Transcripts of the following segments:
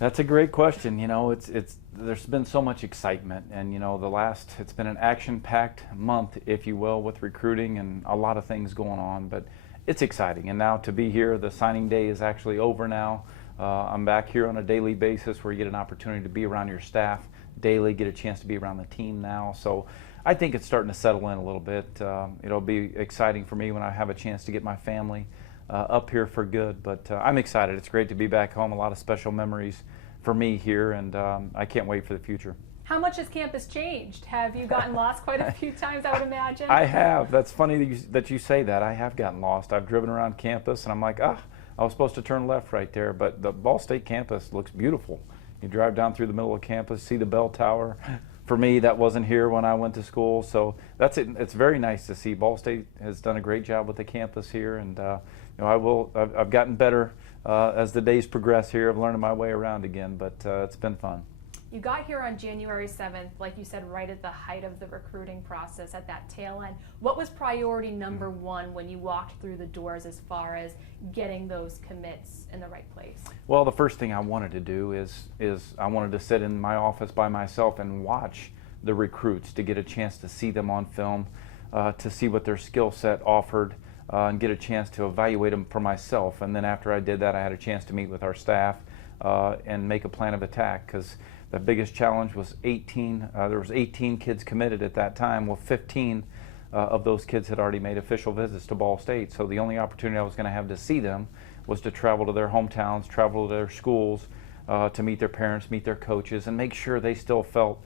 That's a great question. It's there's been so much excitement, and it's been an action-packed month, if you will, with recruiting and a lot of things going on. But it's exciting, and now to be here, the signing day is actually over now. I'm back here on a daily basis where you get an opportunity to be around your staff daily, get a chance to be around the team now. So I think it's starting to settle in a little bit. It'll be exciting for me when I have a chance to get my family up here for good. But I'm excited. It's great to be back home. A lot of special memories for me here, and I can't wait for the future. How much has campus changed? Have you gotten lost quite a few times, I would imagine? I have. That's funny that you say that. I have gotten lost. I've driven around campus, and I'm like, I was supposed to turn left right there. But the Ball State campus looks beautiful. You drive down through the middle of campus, see the bell tower. For me, that wasn't here when I went to school, so that's it. It's very nice to see. Ball State has done a great job with the campus here, and I've gotten better as the days progress here of learning my way around again, but it's been fun. You got here on January 7th, like you said, right at the height of the recruiting process, at that tail end. What was priority number one when you walked through the doors as far as getting those commits in the right place? Well, the first thing I wanted to do is I wanted to sit in my office by myself and watch the recruits, to get a chance to see them on film, to see what their skill set offered, and get a chance to evaluate them for myself. And then after I did that, I had a chance to meet with our staff and make a plan of attack, because the biggest challenge was 18. There was 18 kids committed at that time. Well, 15 of those kids had already made official visits to Ball State. So the only opportunity I was going to have to see them was to travel to their hometowns, travel to their schools, to meet their parents, meet their coaches, and make sure they still felt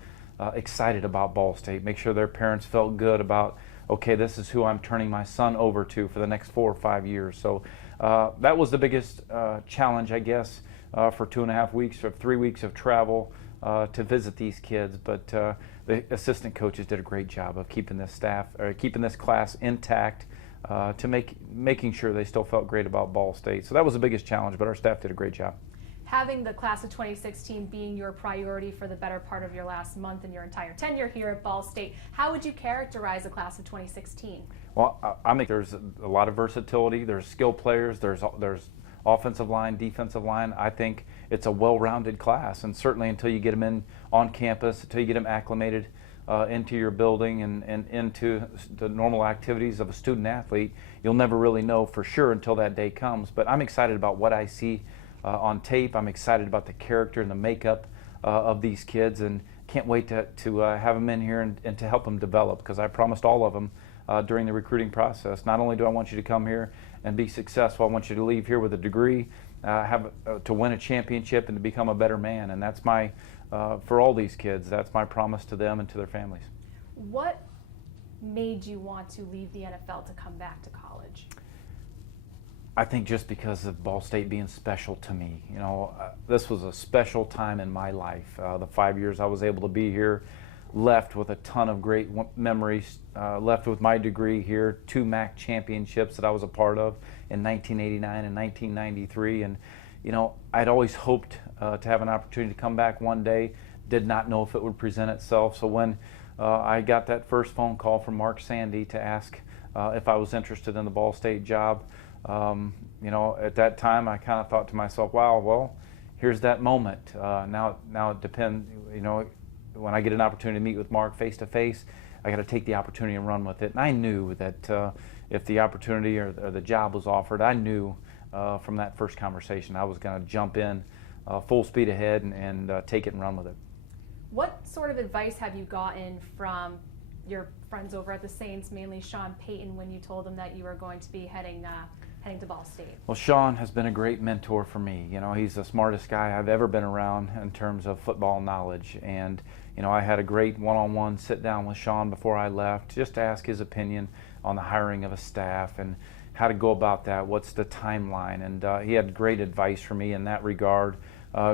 excited about Ball State. Make sure their parents felt good about, okay, this is who I'm turning my son over to for the next 4 or 5 years. So that was the biggest challenge, I guess, for 2.5 weeks or 3 weeks of travel to visit these kids. But the assistant coaches did a great job of keeping this class intact, to making sure they still felt great about Ball State. So that was the biggest challenge, but our staff did a great job. Having the class of 2016 being your priority for the better part of your last month and your entire tenure here at Ball State, how would you characterize the class of 2016? Well, I think there's a lot of versatility. There's skill players. There's offensive line, defensive line. I think it's a well-rounded class, and certainly until you get them in on campus, until you get them acclimated into your building and into the normal activities of a student athlete, you'll never really know for sure until that day comes. But I'm excited about what I see on tape. I'm excited about the character and the makeup of these kids, and can't wait to have them in here and to help them develop, because I promised all of them during the recruiting process, not only do I want you to come here and be successful, I want you to leave here with a degree, to win a championship and to become a better man. And that's my, for all these kids, that's my promise to them and to their families. What made you want to leave the NFL to come back to college? I think just because of Ball State being special to me. This was a special time in my life. The 5 years I was able to be here, left with a ton of great memories, left with my degree here, 2 MAC championships that I was a part of in 1989 and 1993. And, I'd always hoped to have an opportunity to come back one day, did not know if it would present itself. So when I got that first phone call from Mark Sandy to ask if I was interested in the Ball State job, at that time I kind of thought to myself, wow, well, here's that moment. Now it depends, when I get an opportunity to meet with Mark face to face, I got to take the opportunity and run with it. And I knew that if the opportunity or the job was offered, I knew from that first conversation I was going to jump in full speed ahead and take it and run with it. What sort of advice have you gotten from your friends over at the Saints, mainly Sean Payton, when you told them that you were going to be heading to Ball State? Well, Sean has been a great mentor for me. He's the smartest guy I've ever been around in terms of football knowledge. And, I had a great one-on-one sit down with Sean before I left, just to ask his opinion on the hiring of a staff and how to go about that, what's the timeline. And he had great advice for me in that regard,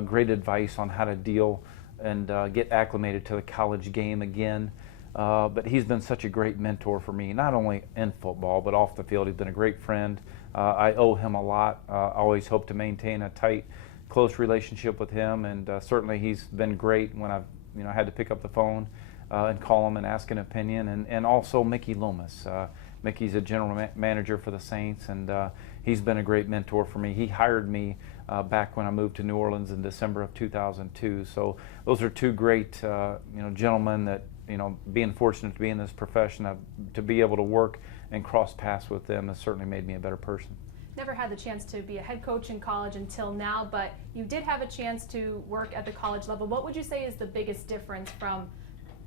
great advice on how to deal and get acclimated to the college game again. But he's been such a great mentor for me, not only in football, but off the field. He's been a great friend. I owe him a lot. I always hope to maintain a tight, close relationship with him, and certainly he's been great when I've had to pick up the phone and call him and ask an opinion. And also Mickey Loomis. Mickey's a general manager for the Saints, and he's been a great mentor for me. He hired me back when I moved to New Orleans in December of 2002. So those are two great gentlemen that, being fortunate to be in this profession, to be able to work and cross paths with them has certainly made me a better person. Never had the chance to be a head coach in college until now, but you did have a chance to work at the college level. What would you say is the biggest difference from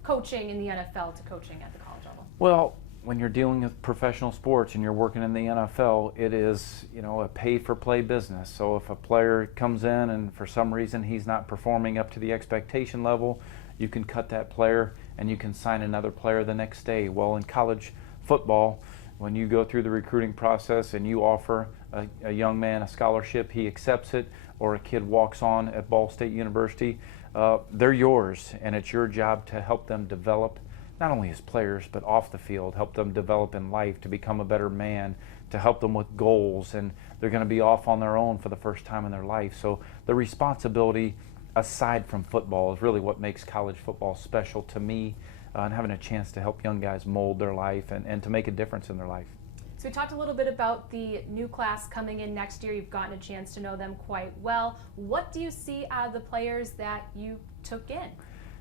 coaching in the NFL to coaching at the college level? Well, when you're dealing with professional sports and you're working in the NFL, it is, a pay-for-play business. So if a player comes in and for some reason he's not performing up to the expectation level, you can cut that player and you can sign another player the next day. Well, in college football, when you go through the recruiting process and you offer a young man a scholarship, he accepts it, or a kid walks on at Ball State University, they're yours, and it's your job to help them develop, not only as players, but off the field, help them develop in life to become a better man, to help them with goals, and they're going to be off on their own for the first time in their life. So the responsibility, aside from football, is really what makes college football special to me, and having a chance to help young guys mold their life and to make a difference in their life. So we talked a little bit about the new class coming in next year. You've gotten a chance to know them quite well. What do you see out of the players that you took in?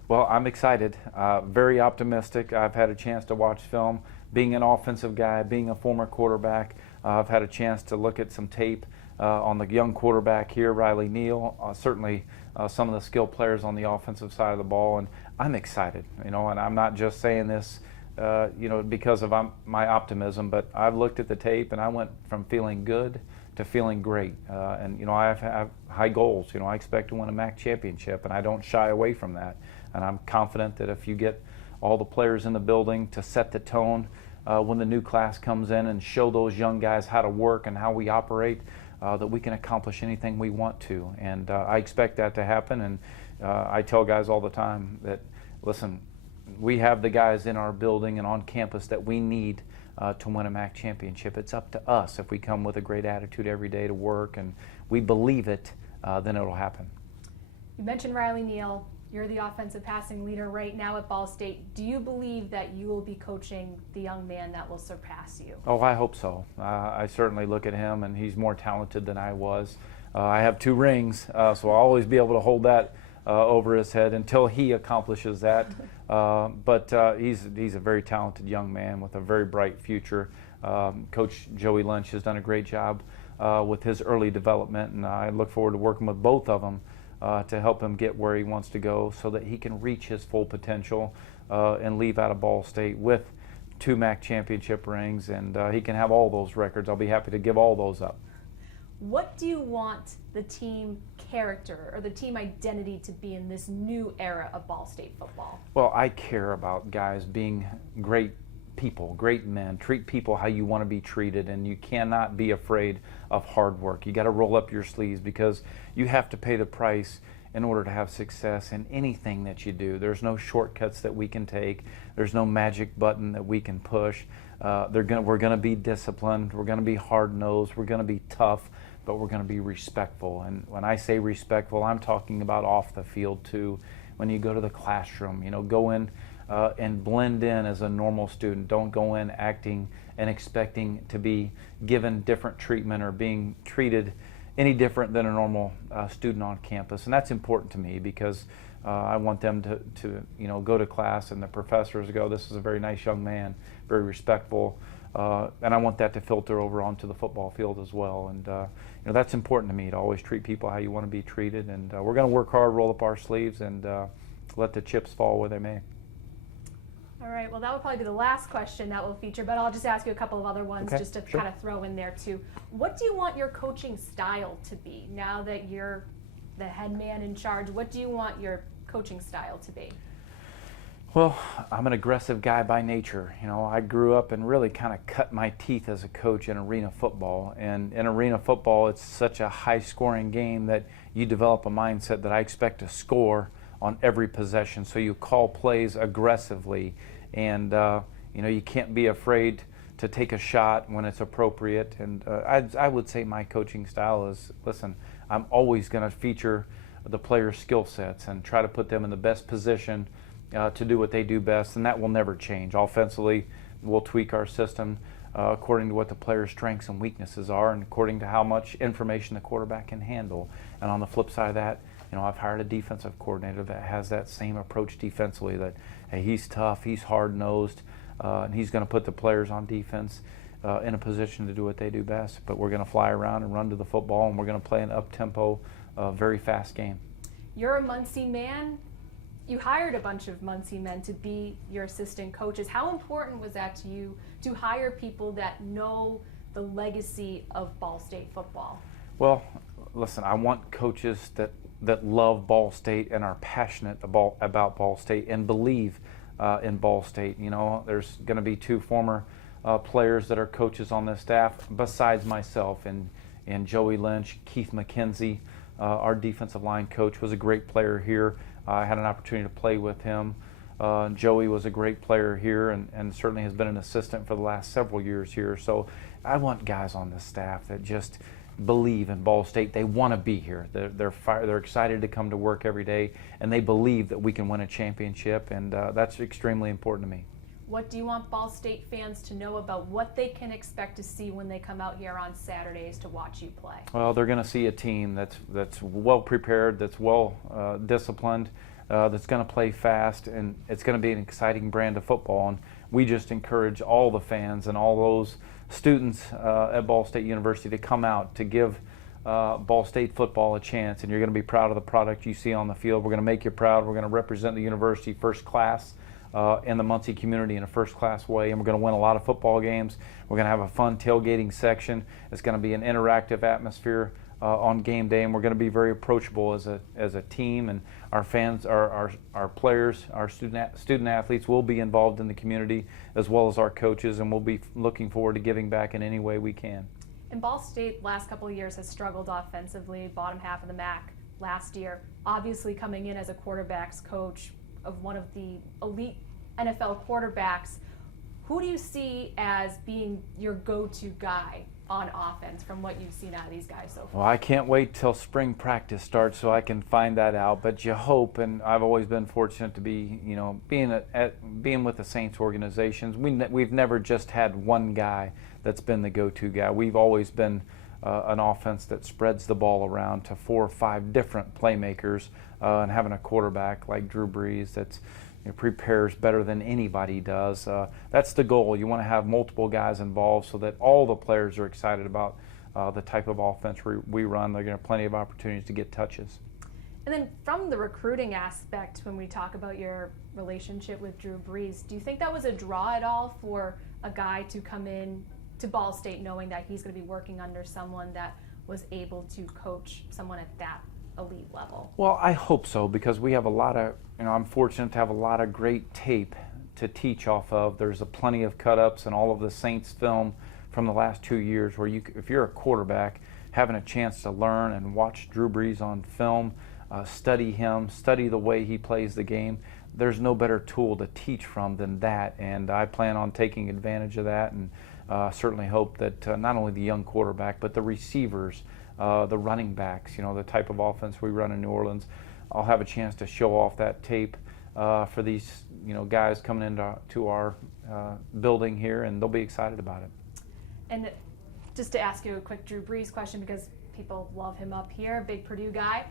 Well, I'm excited, very optimistic. I've had a chance to watch film. Being an offensive guy, being a former quarterback, I've had a chance to look at some tape on the young quarterback here, Riley Neal, certainly some of the skilled players on the offensive side of the ball, and I'm excited, and I'm not just saying this because of my optimism, but I've looked at the tape and I went from feeling good to feeling great. And I have high goals. I expect to win a MAC championship, and I don't shy away from that. And I'm confident that if you get all the players in the building to set the tone when the new class comes in and show those young guys how to work and how we operate, that we can accomplish anything we want to. And I expect that to happen. And I tell guys all the time that, listen, we have the guys in our building and on campus that we need to win a MAC championship. It's up to us. If we come with a great attitude every day to work and we believe it, then it'll happen. You mentioned Riley Neal. You're the offensive passing leader right now at Ball State. Do you believe that you will be coaching the young man that will surpass you? Oh, I hope so. I certainly look at him, and he's more talented than I was. I have 2 rings, so I'll always be able to hold that over his head until he accomplishes that. But he's a very talented young man with a very bright future. Coach Joey Lynch has done a great job with his early development, and I look forward to working with both of them to help him get where he wants to go so that he can reach his full potential and leave out of Ball State with 2 MAC championship rings, and he can have all those records. I'll be happy to give all those up. What do you want the team character or the team identity to be in this new era of Ball State football? Well, I care about guys being great people, great men. Treat people how you want to be treated, and you cannot be afraid of hard work. You got to roll up your sleeves because you have to pay the price in order to have success in anything that you do. There's no shortcuts that we can take. There's no magic button that we can push. We're going to be disciplined. We're going to be hard-nosed. We're going to be tough, but we're going to be respectful. And when I say respectful, I'm talking about off the field too. When you go to the classroom, go in and blend in as a normal student. Don't go in acting and expecting to be given different treatment or being treated any different than a normal student on campus. And that's important to me because I want them to go to class and the professors go, this is a very nice young man, very respectful. And I want that to filter over onto the football field as well. And that's important to me, to always treat people how you want to be treated. And we're going to work hard, roll up our sleeves, and let the chips fall where they may. All right, well, that would probably be the last question that will feature, but I'll just ask you a couple of other ones just to kind of throw in there too. What do you want your coaching style to be now that you're the head man in charge? What do you want your coaching style to be? Well, I'm an aggressive guy by nature. I grew up and really kind of cut my teeth as a coach in arena football. And in arena football, it's such a high-scoring game that you develop a mindset that I expect to score on every possession. So you call plays aggressively, and you can't be afraid to take a shot when it's appropriate. And I would say my coaching style is, listen, I'm always going to feature the players' skill sets and try to put them in the best position to do what they do best, and that will never change. Offensively, we'll tweak our system according to what the player's strengths and weaknesses are, and according to how much information the quarterback can handle. And on the flip side of that, I've hired a defensive coordinator that has that same approach defensively, that hey, he's tough, he's hard-nosed, and he's going to put the players on defense in a position to do what they do best. But we're going to fly around and run to the football, and we're going to play an up-tempo, very fast game. You're a Muncie man. You hired a bunch of Muncie men to be your assistant coaches. How important was that to you to hire people that know the legacy of Ball State football? Well, listen, I want coaches that love Ball State and are passionate about Ball State and believe in Ball State. There's going to be 2 former players that are coaches on this staff besides myself, and Joey Lynch. Keith McKenzie, our defensive line coach, was a great player here. I had an opportunity to play with him. Joey was a great player here and certainly has been an assistant for the last several years here. So I want guys on this staff that just believe in Ball State. They want to be here. They're excited to come to work every day, and they believe that we can win a championship, and that's extremely important to me. What do you want Ball State fans to know about what they can expect to see when they come out here on Saturdays to watch you play? Well, they're going to see a team that's well prepared, that's well disciplined, that's going to play fast, and it's going to be an exciting brand of football. And we just encourage all the fans and all those students at Ball State University to come out to give Ball State football a chance. And you're going to be proud of the product you see on the field. We're going to make you proud. We're going to represent the university first class in the Muncie community in a first-class way, and we're going to win a lot of football games. We're going to have a fun tailgating section. It's going to be an interactive atmosphere on game day, and we're going to be very approachable as a team. And our fans, our players, our student athletes will be involved in the community, as well as our coaches, and we'll be looking forward to giving back in any way we can. And Ball State last couple of years has struggled offensively, bottom half of the MAC last year. Obviously, coming in as a quarterbacks coach of one of the elite NFL quarterbacks, who do you see as being your go-to guy on offense from what you've seen out of these guys so far? Well, I can't wait till spring practice starts so I can find that out. But you hope, and I've always been fortunate to be, being with the Saints organizations. We've never just had one guy that's been the go-to guy. We've always been an offense that spreads the ball around to 4 or 5 different playmakers, and having a quarterback like Drew Brees that's prepares better than anybody does. That's the goal. You want to have multiple guys involved so that all the players are excited about the type of offense we run. They're going to have plenty of opportunities to get touches. And then from the recruiting aspect, when we talk about your relationship with Drew Brees, do you think that was a draw at all for a guy to come in to Ball State knowing that he's going to be working under someone that was able to coach someone at that elite level? Well, I hope so, because we have a lot of, I'm fortunate to have a lot of great tape to teach off of. There's plenty of cut-ups and all of the Saints film from the last 2 years where if you're a quarterback, having a chance to learn and watch Drew Brees on film, study him, study the way he plays the game, there's no better tool to teach from than that. And I plan on taking advantage of that, and certainly hope that not only the young quarterback, but the receivers, the running backs, the type of offense we run in New Orleans, I'll have a chance to show off that tape for these guys coming into our building here, and they'll be excited about it. And just to ask you a quick Drew Brees question, because people love him up here, big Purdue guy.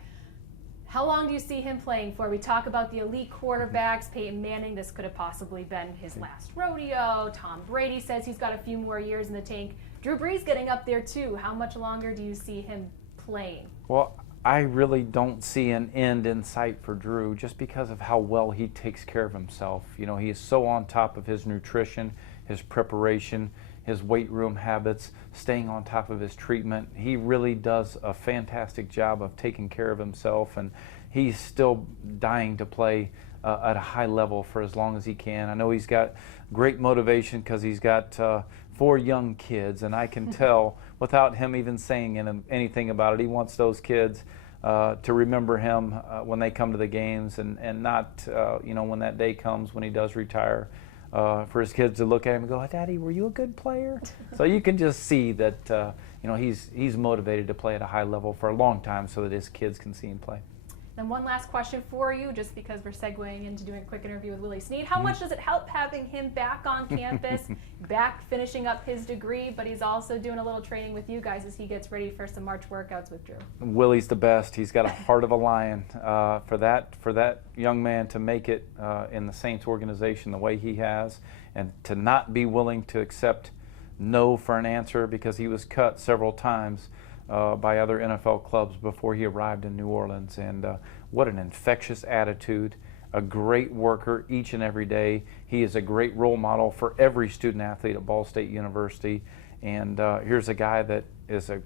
How long do you see him playing for? We talk about the elite quarterbacks. Peyton Manning, this could have possibly been his last rodeo. Tom Brady says he's got a few more years in the tank. Drew Brees getting up there too. How much longer do you see him playing? Well, I really don't see an end in sight for Drew, just because of how well he takes care of himself. He is so on top of his nutrition, his preparation, his weight room habits, staying on top of his treatment. He really does a fantastic job of taking care of himself, and he's still dying to play at a high level for as long as he can. I know he's got great motivation because he's got 4 young kids, and I can tell without him even saying anything about it, he wants those kids to remember him when they come to the games, and not when that day comes when he does retire, for his kids to look at him and go, "Daddy, were you a good player?" So you can just see that he's motivated to play at a high level for a long time so that his kids can see him play. Then one last question for you, just because we're segueing into doing a quick interview with Willie Snead. How much does it help having him back on campus, back finishing up his degree, but he's also doing a little training with you guys as he gets ready for some March workouts with Drew? Willie's the best. He's got a heart of a lion. For that young man to make it in the Saints organization the way he has, and to not be willing to accept no for an answer, because he was cut several times by other NFL clubs before he arrived in New Orleans. And what an infectious attitude, a great worker each and every day. He is a great role model for every student athlete at Ball State University. And here's a guy that is a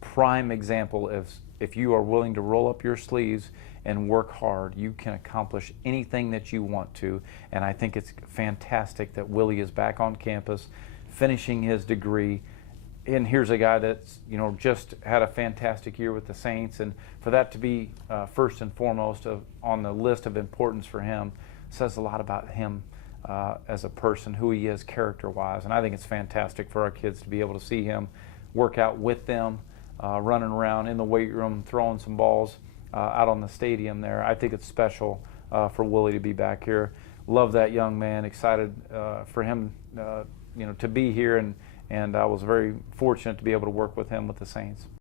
prime example of, if you are willing to roll up your sleeves and work hard, you can accomplish anything that you want to. And I think it's fantastic that Willie is back on campus finishing his degree. And here's a guy that's, just had a fantastic year with the Saints, and for that to be first and foremost on the list of importance for him says a lot about him as a person, who he is character-wise. And I think it's fantastic for our kids to be able to see him work out with them, running around in the weight room, throwing some balls out on the stadium there. I think it's special for Willie to be back here. Love that young man. Excited for him, to be here, and I was very fortunate to be able to work with him with the Saints.